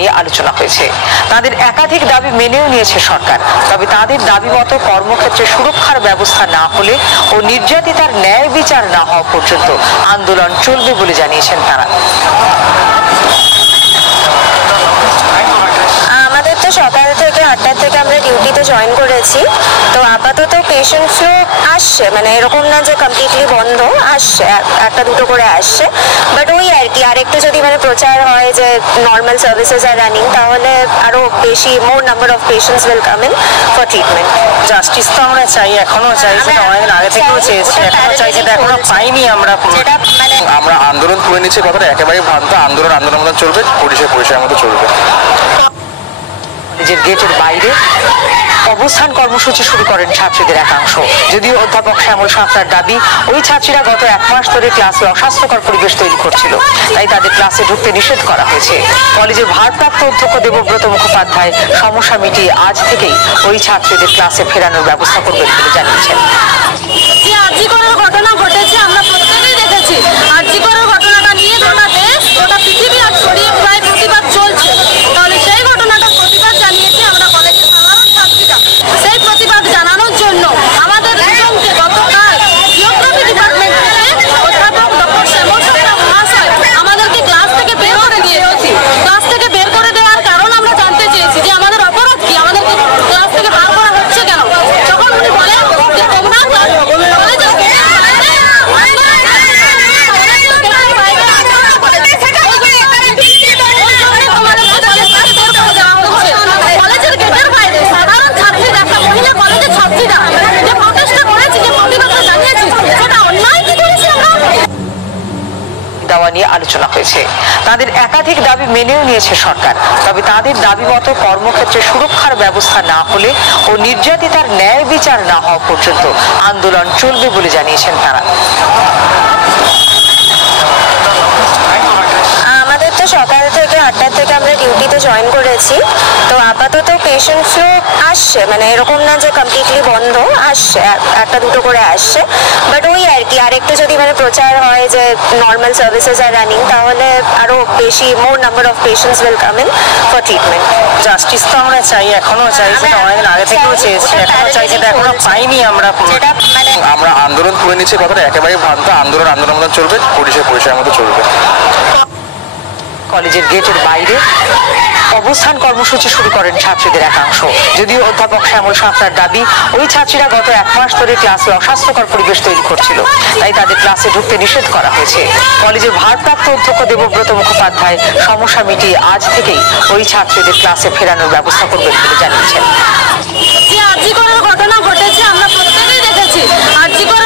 নিয়ে আলোচনা হয়েছে। তাদের একাধিক দাবি মেনেও নিয়েছে সরকার। তবে তাদের দাবি মতো কর্মক্ষেত্রে সুরক্ষার ব্যবস্থা না হলে ও নির্যাতিতার ন্যায় বিচার না হওয়া পর্যন্ত আন্দোলন চলবে বলে জানিয়েছেন তারা। আমাদের তো সকাল থেকে 8টার থেকে আমরা ডিউটিতে জয়েন করেছি। তো আপাতত পেশেন্ট ফ্লো আসছে, মানে এরকম না যে কমপ্লিটলি বন্ধ, আসছে একটা দুটো করে আসছে। বাট ওই আর কি, আরেকটু যদি মানে প্রচার হয় যে নর্মাল সার্ভিসেস আর রানিং, তাহলে আরো বেশি more number of patients will come in for treatment. Justice তো আমরা চাই, এখনো চাই, সেটা অনেকদিন আগে থেকেও চেয়েছি, এখনো চাই, সেটা এখনো পাইনি আমরা। আমরা আন্দোলন করে নিচ্ছি, কথাটা একেবারে ভ্রান্ত। আন্দোলনের মতো চলবে, পরিষেবার মতো চলবে। কলেজের গেটের বাইরে অবস্থান কর্মসূচি শুরু করেন ছাত্রীদের একাংশ। যদিও অধ্যাপক শ্যামল সাঁতরার দাবি, ওই ছাত্রীরা গত 1 মাস ধরে ক্লাসে অস্বাস্থ্যকর পরিবেশ তৈরি করছিল, তাই তাদের ক্লাসে ঢুকতে নিষেধ করা হয়েছে। কলেজের ভারপ্রাপ্ত অধ্যক্ষ দেবব্রত মুখোপাধ্যায় সমস্যা মিটিয়ে আজ থেকেই ওই ছাত্রীদের ক্লাসে ফেরানোর ব্যবস্থা করবেন বলে জানিয়েছেন। যে আরজিকরের ঘটনা ঘটেছে আমরা প্রত্যেকেই দেখেছি। আরজিকরের ঘটনাটা নিয়ে গোটা পৃথিবী আর ছড়িয়ে প্রায় প্রতিবাদ চলছে। তাহলে সেই ঘটনাটা প্রতিবাদ জানিয়েছি আমরা কলেজের সাধারণ ছাত্রীরা। সেই প্রতিবাদ জানানোর জন্য আমাদের দুজনকে গতকাল জিওগ্রাফি ডিপার্টমেন্ট থেকে অধ্যাপক ডক্টর শ্যামল সাঁতরা মহাশয় আমাদেরকে ক্লাস থেকে বের করে দিয়েছে। ক্লাস থেকে বের করে দেওয়ার কারণ আমরা জানতে চেয়েছি যে আমাদের অপরাধ কি, আমাদেরকে ক্লাস থেকে বার করা হচ্ছে কেন। তখন উনি বলেন যে তোমরা দেওয়া নিয়ে আলোচনা হয়েছে। তাদের একাধিক দাবি মেনেও নিয়েছে সরকার। তবে তাদের দাবি মতো কর্মক্ষেত্রে সুরক্ষার ব্যবস্থা না হলে ও নির্যাতিতার ন্যায় বিচার না হওয়া পর্যন্ত আন্দোলন চলবে বলে জানিয়েছেন তারা। আমাদের তো সকাল থেকে 8টার থেকে আমরা ডিউটিতে জয়েন করেছি। তো আপাতত পেশেন্ট ফ্লো আসছে, মানে এরকম না যে কমপ্লিটলি বন্ধ, আসছে একটা দুটো করে আসছে। বাট ওই আর কি, আরেকটু যদি মানে প্রচার হয় যে নর্মাল সার্ভিসেস আর রানিং, তাহলে আরো বেশি more number of patients will come in for treatment. Justice তো আমরা চাই, এখনো চাই, সেটা অনেকদিন আগে থেকেও চেয়েছি, এখনো চাই, সেটা এখনো পাইনি আমরা। আমরা আন্দোলন করে নিচ্ছি, কথাটা একেবারে ভ্রান্ত। আন্দোলনের মতো চলবে, পরিষেবার মতো চলবে। কলেজের গেটের বাইরে অবস্থান কর্মসূচি শুরু করেন ছাত্রীদের একাংশ। যদিও অধ্যাপক শ্যামল সাঁতরার দাবি, ওই ছাত্রীরা গত 1 মাস ধরে ক্লাসে অস্বাস্থ্যকর পরিবেশ তৈরি করছিল, তাই তাদের ক্লাসে ঢুকতে নিষেধ করা হয়েছে। কলেজের ভারপ্রাপ্ত অধ্যক্ষ দেবব্রত মুখোপাধ্যায় সমস্যা মিটিয়ে আজ থেকেই ওই ছাত্রীদের ক্লাসে ফেরানোর ব্যবস্থা করবেন বলে জানিয়েছেন। যে আরজিকরের ঘটনা ঘটেছে আমরা প্রত্যেকেই দেখেছি। আরজিকরের